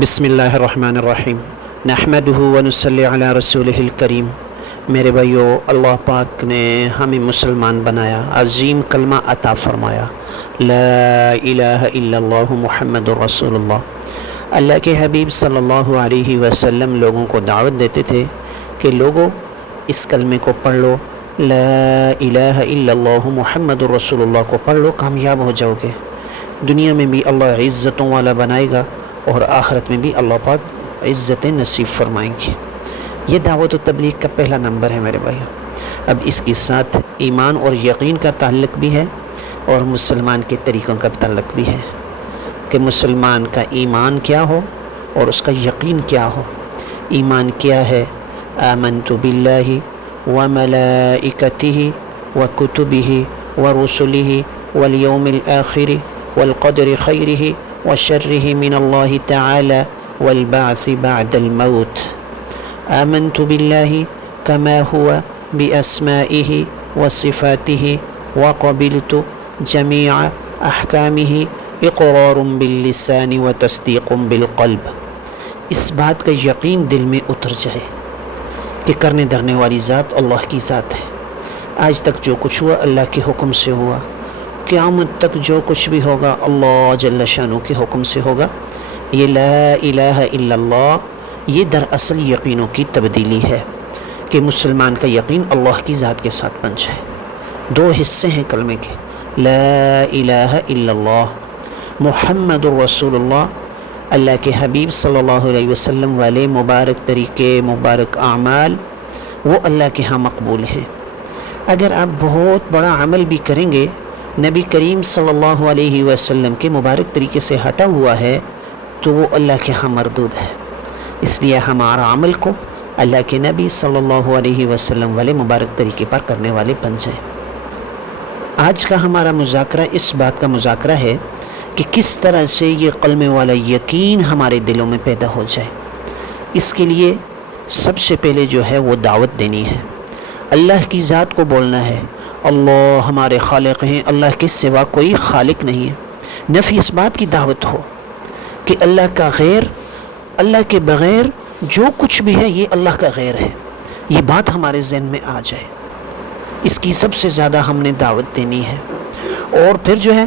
بسم اللہ الرحمن الرحیم نحمدہ ونصلی علی رسولہ الکریم۔ میرے بھائیو، اللہ پاک نے ہمیں مسلمان بنایا، عظیم کلمہ عطا فرمایا، لا الہ الا اللہ محمد رسول اللہ۔ اللہ کے حبیب صلی اللہ علیہ وسلم لوگوں کو دعوت دیتے تھے کہ لوگوں اس کلمے کو پڑھ لو، لا الہ الا اللہ محمد رسول اللہ کو پڑھ لو، کامیاب ہو جاؤ گے۔ دنیا میں بھی اللہ عزتوں والا بنائے گا اور آخرت میں بھی اللہ پاک عزت نصیب فرمائیں گے۔ یہ دعوت و تبلیغ کا پہلا نمبر ہے میرے بھائی۔ اب اس کے ساتھ ایمان اور یقین کا تعلق بھی ہے اور مسلمان کے طریقوں کا تعلق بھی ہے کہ مسلمان کا ایمان کیا ہو اور اس کا یقین کیا ہو۔ ایمان کیا ہے؟ آمنت باللہ وملائکتہ وکتبہ ورسلہ والیوم الآخر والقدر خیرہ وشرہ من اللہ تعالی والبعث بعد الموت۔ آمنت باللہ کما ہوا باسمائہ وصفاتہ وقبلت جمیع احکامہ اقرار باللسان وتصدیق بالقلب۔ اس بات کا یقین دل میں اتر جائے کہ کرنے دھرنے والی ذات اللہ کی ذات ہے۔ آج تک جو کچھ ہوا اللہ کے حکم سے ہوا، قیامت تک جو کچھ بھی ہوگا اللہ جل شانہ کے حکم سے ہوگا۔ یہ لا الہ الا اللہ، یہ دراصل یقینوں کی تبدیلی ہے کہ مسلمان کا یقین اللہ کی ذات کے ساتھ بن جائے۔ دو حصے ہیں کلمے کے، لا الہ الا اللہ محمد رسول اللہ، اللہ کے حبیب صلی اللہ علیہ وسلم والے مبارک طریقے، مبارک اعمال وہ اللہ کے ہاں مقبول ہیں۔ اگر آپ بہت بڑا عمل بھی کریں گے نبی کریم صلی اللہ علیہ وسلم کے مبارک طریقے سے ہٹا ہوا ہے تو وہ اللہ کے ہاں مردود ہے۔ اس لیے ہمارا عمل کو اللہ کے نبی صلی اللہ علیہ وسلم والے مبارک طریقے پر کرنے والے بن جائیں۔ آج کا ہمارا مذاکرہ اس بات کا مذاکرہ ہے کہ کس طرح سے یہ کلمے والا یقین ہمارے دلوں میں پیدا ہو جائے۔ اس کے لیے سب سے پہلے جو ہے وہ دعوت دینی ہے، اللہ کی ذات کو بولنا ہے، اللہ ہمارے خالق ہیں، اللہ کے سوا کوئی خالق نہیں ہے۔ نفی اس بات کی دعوت ہو کہ اللہ کا غیر، اللہ کے بغیر جو کچھ بھی ہے یہ اللہ کا غیر ہے، یہ بات ہمارے ذہن میں آ جائے۔ اس کی سب سے زیادہ ہم نے دعوت دینی ہے، اور پھر جو ہے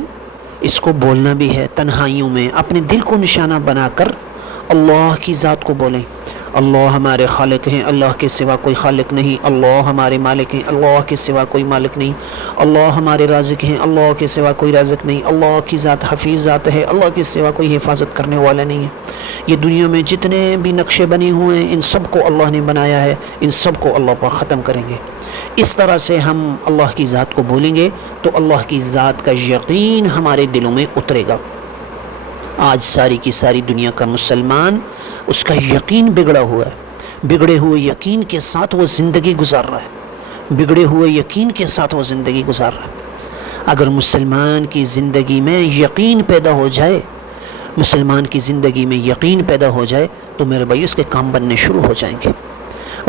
اس کو بولنا بھی ہے تنہائیوں میں، اپنے دل کو نشانہ بنا کر اللہ کی ذات کو بولیں، اللہ ہمارے خالق ہیں، اللہ کے سوا کوئی خالق نہیں، اللہ ہمارے مالک ہیں، اللہ کے سوا کوئی مالک نہیں، اللہ ہمارے رازق ہیں، اللہ کے سوا کوئی رازق نہیں، اللہ کی ذات حفیظ ذات ہے، اللہ کے سوا کوئی حفاظت کرنے والا نہیں ہے۔ یہ دنیا میں جتنے بھی نقشے بنے ہوئے ہیں ان سب کو اللہ نے بنایا ہے، ان سب کو اللہ پر ختم کریں گے۔ اس طرح سے ہم اللہ کی ذات کو بولیں گے تو اللہ کی ذات کا یقین ہمارے دلوں میں اترے گا۔ آج ساری کی ساری دنیا کا مسلمان اس کا یقین بگڑا ہوا ہے، بگڑے ہوئے یقین کے ساتھ وہ زندگی گزار رہا ہے، بگڑے ہوئے یقین کے ساتھ وہ زندگی گزار رہا ہے۔ اگر مسلمان کی زندگی میں یقین پیدا ہو جائے، مسلمان کی زندگی میں یقین پیدا ہو جائے تو میرے بھائی اس کے کام بننے شروع ہو جائیں گے۔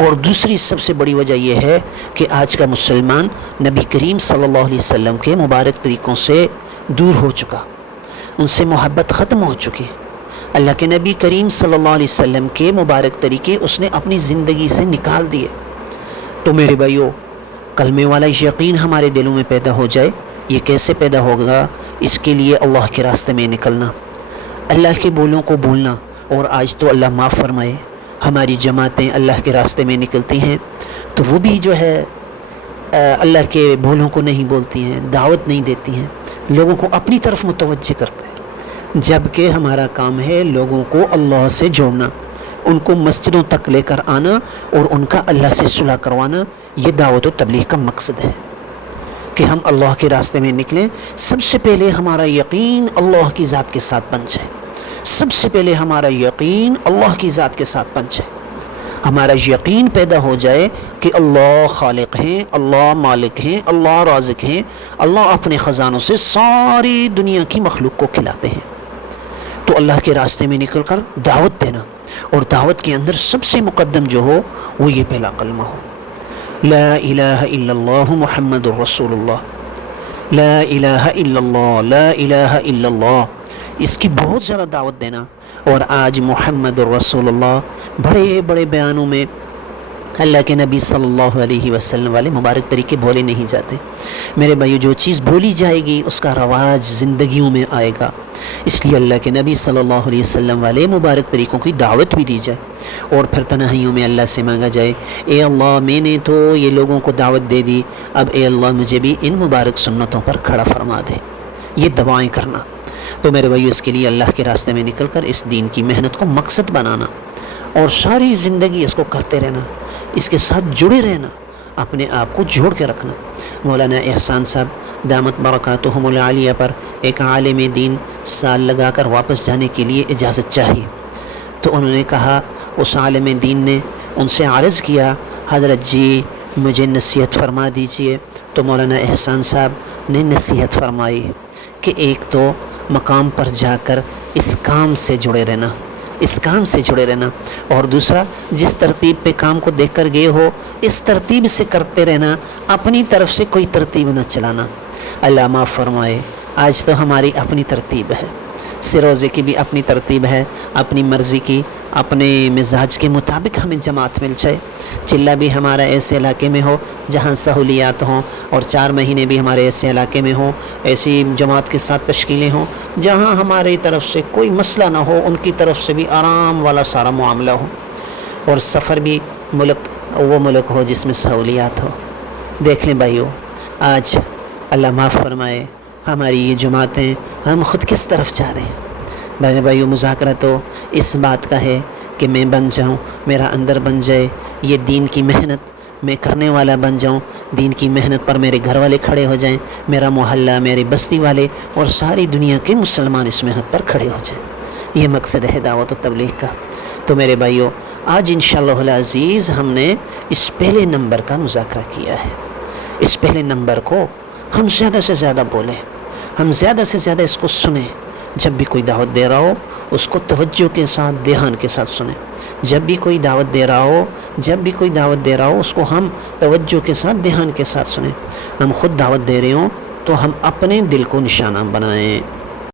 اور دوسری سب سے بڑی وجہ یہ ہے کہ آج کا مسلمان نبی کریم صلی اللہ علیہ وسلم کے مبارک طریقوں سے دور ہو چکا، ان سے محبت ختم ہو چکی۔ اللہ کے نبی کریم صلی اللہ علیہ وسلم کے مبارک طریقے اس نے اپنی زندگی سے نکال دیے۔ تو میرے بھائیو، کلمے والا یقین ہمارے دلوں میں پیدا ہو جائے، یہ کیسے پیدا ہوگا؟ اس کے لیے اللہ کے راستے میں نکلنا، اللہ کے بولوں کو بولنا۔ اور آج تو اللہ معاف فرمائے، ہماری جماعتیں اللہ کے راستے میں نکلتی ہیں تو وہ بھی جو ہے اللہ کے بولوں کو نہیں بولتی ہیں، دعوت نہیں دیتی ہیں، لوگوں کو اپنی طرف متوجہ کرتے ہیں، جبکہ ہمارا کام ہے لوگوں کو اللہ سے جوڑنا، ان کو مسجدوں تک لے کر آنا اور ان کا اللہ سے صلح کروانا۔ یہ دعوت و تبلیغ کا مقصد ہے کہ ہم اللہ کے راستے میں نکلیں۔ سب سے پہلے ہمارا یقین اللہ کی ذات کے ساتھ بن جائے، سب سے پہلے ہمارا یقین اللہ کی ذات کے ساتھ بن جائے، ہمارا یقین پیدا ہو جائے کہ اللہ خالق ہیں، اللہ مالک ہیں، اللہ رازق ہیں، اللہ اپنے خزانوں سے ساری دنیا کی مخلوق کو کھلاتے ہیں۔ تو اللہ کے راستے میں نکل کر دعوت دینا، اور دعوت کے اندر سب سے مقدم جو ہو وہ یہ پہلا کلمہ ہو، لا الہ الا اللہ محمد رسول اللہ، لا الہ الا اللہ، لا الہ الا اللہ۔ اس کی بہت زیادہ دعوت دینا اور آج محمد الرسول اللہ بڑے بڑے بیانوں میں اللہ کے نبی صلی اللہ علیہ وسلم والے مبارک طریقے بولے نہیں جاتے۔ میرے بھائیو، جو چیز بولی جائے گی اس کا رواج زندگیوں میں آئے گا، اس لیے اللہ کے نبی صلی اللہ علیہ وسلم والے مبارک طریقوں کی دعوت بھی دی جائے، اور پھر تنہائیوں میں اللہ سے مانگا جائے، اے اللہ میں نے تو یہ لوگوں کو دعوت دے دی، اب اے اللہ مجھے بھی ان مبارک سنتوں پر کھڑا فرما دے۔ یہ دعائیں کرنا، تو میرے بھائیو اس کے لیے اللہ کے راستے میں نکل کر اس دین کی محنت کو مقصد بنانا، اور ساری زندگی اس کو کرتے رہنا، اس کے ساتھ جڑے رہنا، اپنے آپ کو جوڑ کے رکھنا۔ مولانا احسان صاحب دامت برکاتہم العالیہ پر ایک عالم دین سال لگا کر واپس جانے کے لیے اجازت چاہی، تو انہوں نے کہا، اس عالم دین نے ان سے عرض کیا، حضرت جی مجھے نصیحت فرما دیجئے۔ تو مولانا احسان صاحب نے نصیحت فرمائی کہ ایک تو مقام پر جا کر اس کام سے جڑے رہنا، اس کام سے جڑے رہنا، اور دوسرا جس ترتیب پہ کام کو دیکھ کر گئے ہو اس ترتیب سے کرتے رہنا، اپنی طرف سے کوئی ترتیب نہ چلانا۔ اللہ معاف فرمائے، آج تو ہماری اپنی ترتیب ہے، سروزے کی بھی اپنی ترتیب ہے، اپنی مرضی کی، اپنے مزاج کے مطابق ہمیں جماعت مل جائے۔ چلہ بھی ہمارا ایسے علاقے میں ہو جہاں سہولیات ہوں، اور 4 مہینے بھی ہمارے ایسے علاقے میں ہوں، ایسی جماعت کے ساتھ تشکیلیں ہوں جہاں ہماری طرف سے کوئی مسئلہ نہ ہو، ان کی طرف سے بھی آرام والا سارا معاملہ ہو، اور سفر بھی وہ ملک ہو جس میں سہولیات ہو۔ دیکھ لیں بھائیو، آج اللہ معاف فرمائے ہماری یہ جماعتیں، ہم خود کس طرف جا رہے ہیں؟ میرے بھائیو، مذاکرہ تو اس بات کا ہے کہ میں بن جاؤں، میرا اندر بن جائے، یہ دین کی محنت میں کرنے والا بن جاؤں، دین کی محنت پر میرے گھر والے کھڑے ہو جائیں، میرا محلہ، میری بستی والے اور ساری دنیا کے مسلمان اس محنت پر کھڑے ہو جائیں۔ یہ مقصد ہے دعوت و تبلیغ کا۔ تو میرے بھائیو، آج انشاءاللہ العزیز ہم نے اس پہلے نمبر کا مذاکرہ کیا ہے۔ اس پہلے نمبر کو ہم زیادہ سے زیادہ بولیں، ہم زیادہ سے زیادہ اس کو سنیں۔ جب بھی کوئی دعوت دے رہا ہو اس کو توجہ کے ساتھ، دھیان کے ساتھ سنیں۔ جب بھی کوئی دعوت دے رہا ہو اس کو ہم توجہ کے ساتھ، دھیان کے ساتھ سنیں۔ ہم خود دعوت دے رہے ہوں تو ہم اپنے دل کو نشانہ بنائیں۔